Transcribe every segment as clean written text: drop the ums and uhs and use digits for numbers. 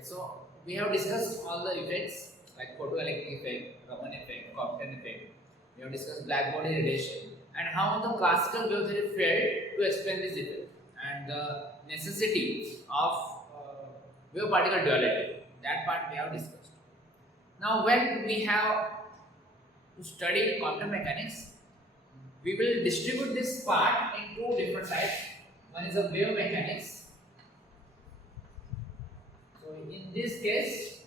Okay, so we have discussed all the effects like photoelectric effect, Raman effect, Compton effect. We have discussed black body radiation and how the classical wave theory failed to explain this effect and the necessity of wave particle duality. That part we have discussed. Now, when we have to study quantum mechanics, we will distribute this part in two different types. One is a wave mechanics. So in this case,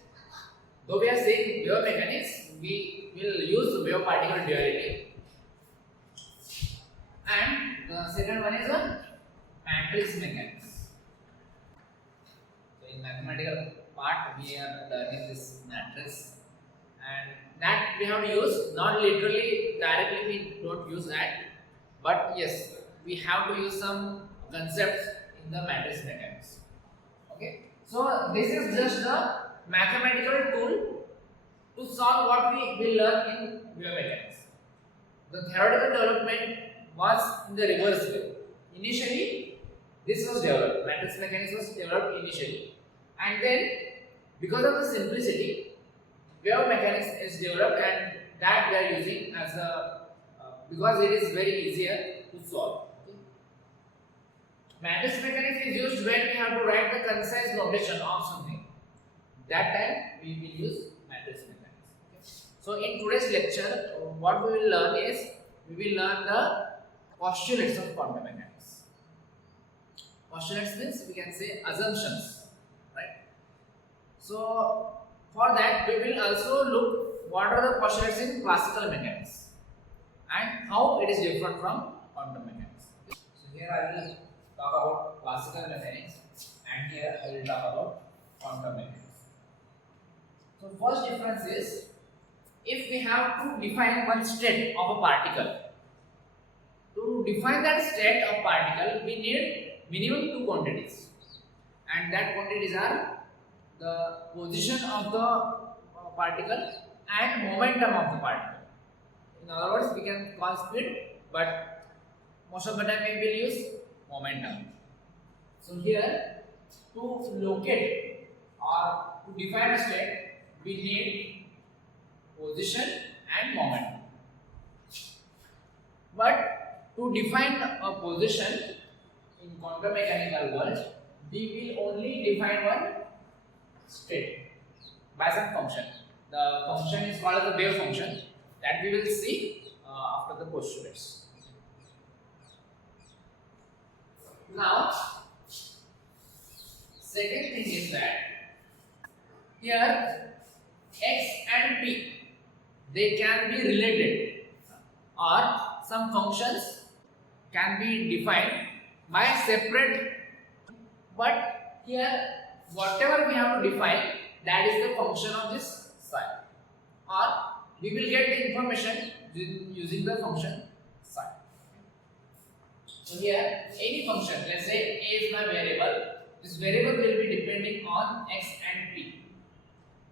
though we are saying wave mechanics, we will use wave particle duality. And the second one is a matrix mechanics. So in mathematical part, we are learning this matrix, and that we have to use, not literally directly we don't use that, but yes, we have to use some concepts in the matrix mechanics. Okay, so this is just a mathematical tool to solve what we will learn in wave mechanics. The theoretical development was in the reverse way. Initially, this was developed, matrix mechanics was developed initially, and then because of the simplicity, wave mechanics is developed, and that we are using as a because it is very easier to solve. Okay. Matrix mechanics is used when we have to write the concise notation of something. That time we will use matrix mechanics. Okay. So in today's lecture, what we will learn is we will learn the postulates of quantum mechanics. Postulates means we can say assumptions, right? So for that, we will also look what are the postulates in classical mechanics and how it is different from quantum mechanics. So here I will talk about classical mechanics, and here I will talk about quantum mechanics. So first difference is, if we have to define one state of a particle, to define that state of particle, we need minimum two quantities, and that quantities are the position of the particle and momentum of the particle. In other words, we can call speed, but most of the time we will use momentum. So here, to locate or to define a state, we need position and momentum. But to define a position in quantum mechanical world, we will only define one state by some function. The function is called as the wave function, that we will see after the postulates. Now, second thing is that here x and p, they can be related, or some functions can be defined by separate, but here whatever we have to define, that is the function of this psi, or we will get the information using the function psi. So here any function, let's say a is my variable, this variable will be depending on x and p,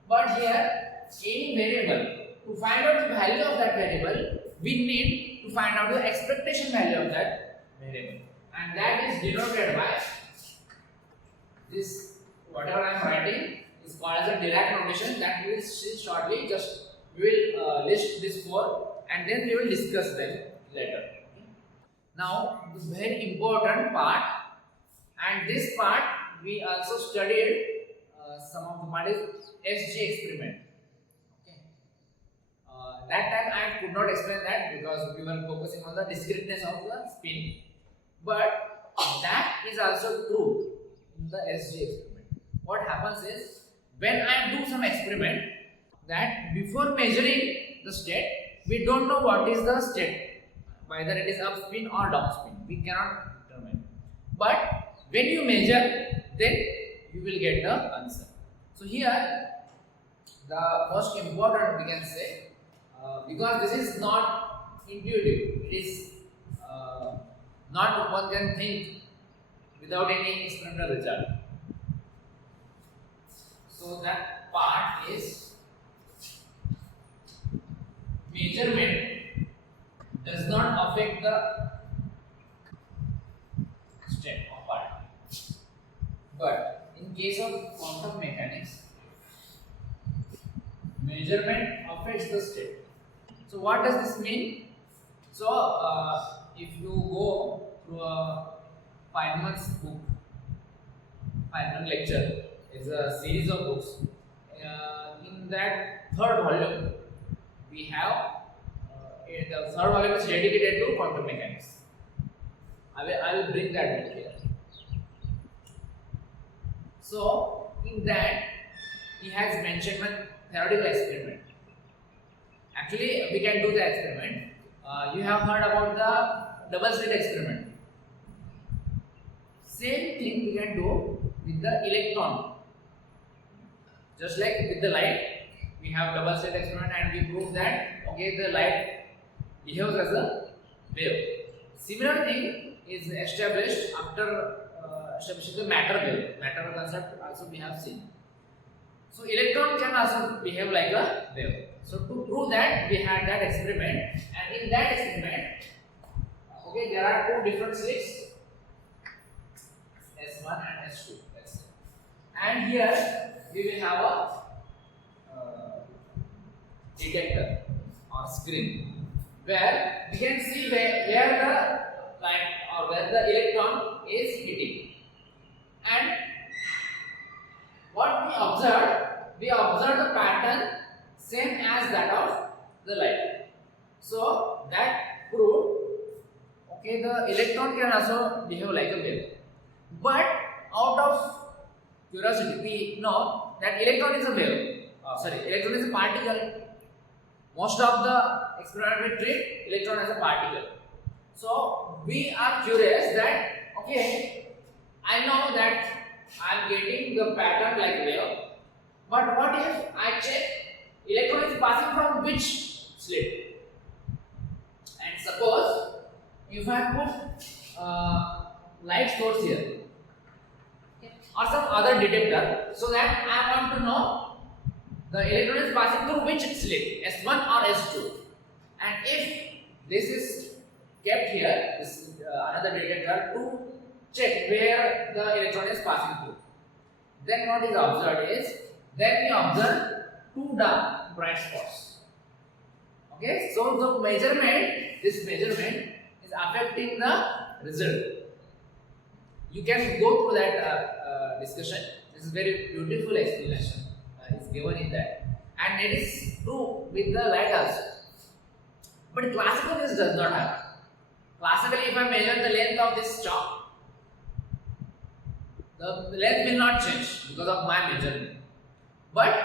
but here any variable, to find out the value of that variable, we need to find out the expectation value of that variable, and that is denoted by this. Whatever I am writing is called as a Dirac notation, that we will see shortly. Just we will list these four, and then we will discuss them later. Okay. Now, the very important part, and this part we also studied some of the part is SG experiment. Okay. That time I could not explain that because we were focusing on the discreteness of the spin, but that is also true in the SG experiment. What happens is, when I do some experiment, that before measuring the state, we don't know what is the state, whether it is upspin or downspin, we cannot determine. But when you measure, then you will get the answer. So here, the most important we can say, because this is not intuitive, it is not one can think without any experimental result. So that part is measurement does not affect the state of particle. But in case of quantum quantum mechanics, measurement affects the state. So what does this mean? So if you go through a Feynman's book, Feynman lecture is a series of books. In that third volume, we have the third volume is dedicated to quantum mechanics. I will bring that book here. So in that he has mentioned one theoretical experiment. Actually, we can do the experiment. You have heard about the double slit experiment. Same thing we can do with the electron. Just like with the light, we have double slit experiment and we prove that okay, the light behaves as a wave. Similar thing is established after establishing the matter wave. Matter concept also we have seen. So electron can also behave like a wave. So to prove that, we had that experiment, and in that experiment, okay, there are two different slits, S1 and S2. Let's say. And here we will have a detector or screen where we can see where the light or where the electron is hitting. And what we observe the pattern same as that of the light. So that proved okay, the electron can also behave like a wave. But out of curiosity, we know that electron is a wave. Electron is a particle. Most of the experiment we treat electron as a particle. So we are curious that okay, I know that I am getting the pattern like wave, but what if I check electron is passing from which slit? And suppose if I put light source here or some other detector, so that I want to know the electron is passing through which slit, S1 or S2. And if this is kept here, this is another detector to check where the electron is passing through, then what is observed is, then we observe two dark bright spots. Okay, so this measurement is affecting the result. You can go through that discussion. This is very beautiful explanation is given in that, and it is true with the light also. But classical this does not happen. Classically, if I measure the length of this chalk, the length will not change because of my measurement. But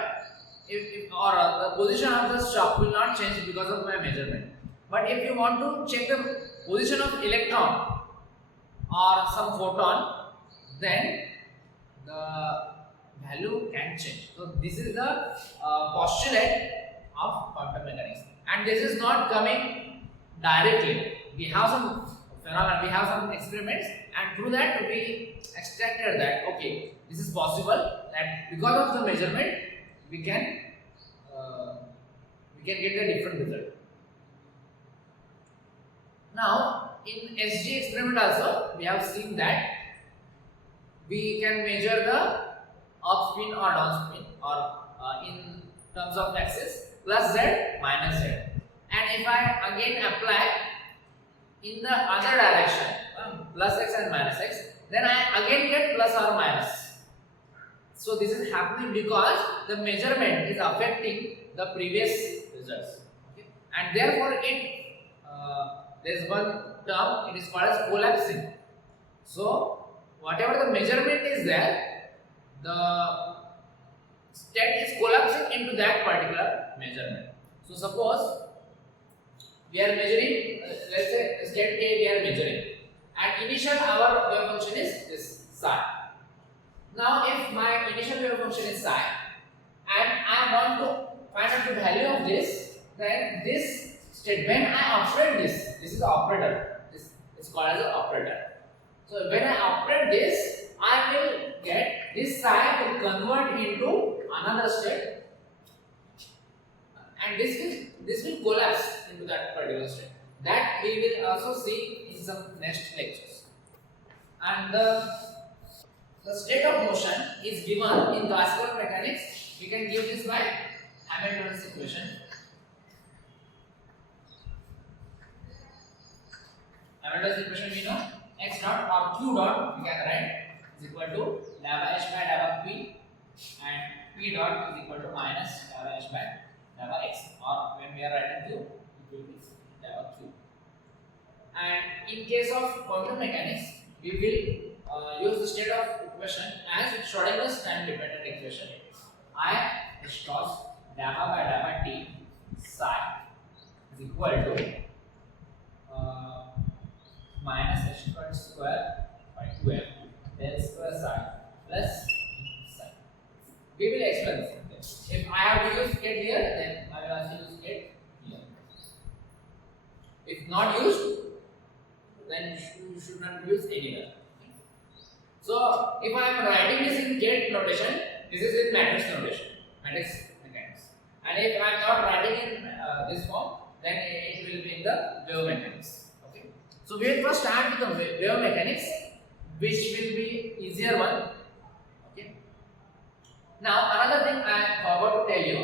the position of the chalk will not change because of my measurement. But if you want to check the position of electron or some photon, then the value can change. So this is the postulate of quantum mechanics, and this is not coming directly. We have some phenomena, we have some experiments, and through that we extracted that okay, this is possible that because of the measurement we can get a different result. Now in SG experiment also we have seen that we can measure the up spin or down spin, or in terms of axis plus z minus z, and if I again apply in the other direction plus x and minus x, then I again get plus or minus. So this is happening because the measurement is affecting the previous results, okay? And therefore there is one term, it is called as collapsing. So whatever the measurement is there, the state is collapsing into that particular measurement. So suppose we are measuring, let's say state A we are measuring, and initial our wave function is this psi. Now if my initial wave function is psi and I want to find out the value of this, then this state, when I operate this is the operator, this is called as an operator. So when I operate this, I will get this psi will convert into another state, and this will collapse into that particular state. That we will also see in some next lectures. And the the state of motion is given in classical mechanics. We can give this by Hamilton's equation. Hamilton's equation we know x dot or q dot we can write is equal to lambda h by lambda p, and p dot is equal to minus lambda h by lambda x, or when we are writing q, it will be lambda q. And in case of quantum mechanics, we will use the state of equation as Schrodinger's time dependent equation. I h dot lambda by lambda t psi is equal to minus h square by 2m del square psi plus psi. We will explain this. If I have to use get here, then I will also use get here. If not used, then you should not use anywhere. So if I am writing this in get notation, this is in matrix notation, matrix mechanics. And if I am not writing in this form, then it will be in the wave mechanics. Okay. So we will first start with the wave mechanics, which will be easier one. Okay. Now another thing I forgot to tell you.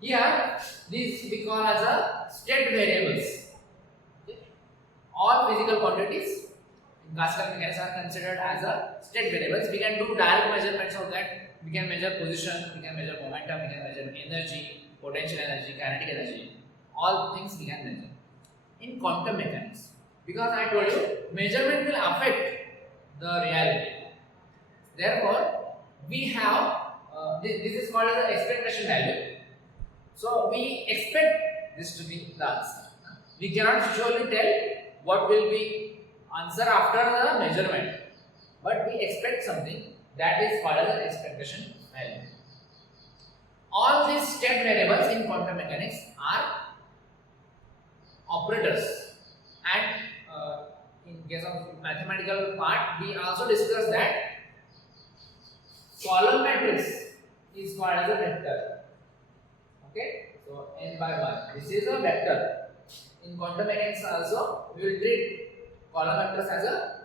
Here, this we call as a state variables. All physical quantities in classical mechanics are considered as a state variables. We can do direct measurements of that. We can measure position, we can measure momentum, we can measure energy, potential energy, kinetic energy. All things we can measure. In quantum mechanics, because I told you, measurement will affect the reality. Therefore, we have this is called as the expectation value. So we expect this to be the answer. We cannot surely tell what will be answer after the measurement, but we expect something that is called as the expectation value. All these state variables in quantum mechanics are operators, and in case of mathematical part, we also discussed that column matrix is called as a vector. Okay, so n by 1. This is a vector. In quantum mechanics also, we will treat column vectors as a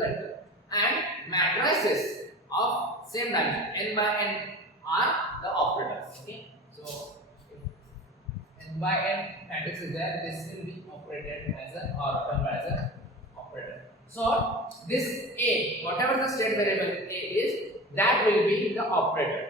vector, and matrices of same dimension n by n are the operators. Okay, so if n by n matrix is there, this will be operated as an or termed as an operator. So this a, whatever the state variable a is, that will be the operator.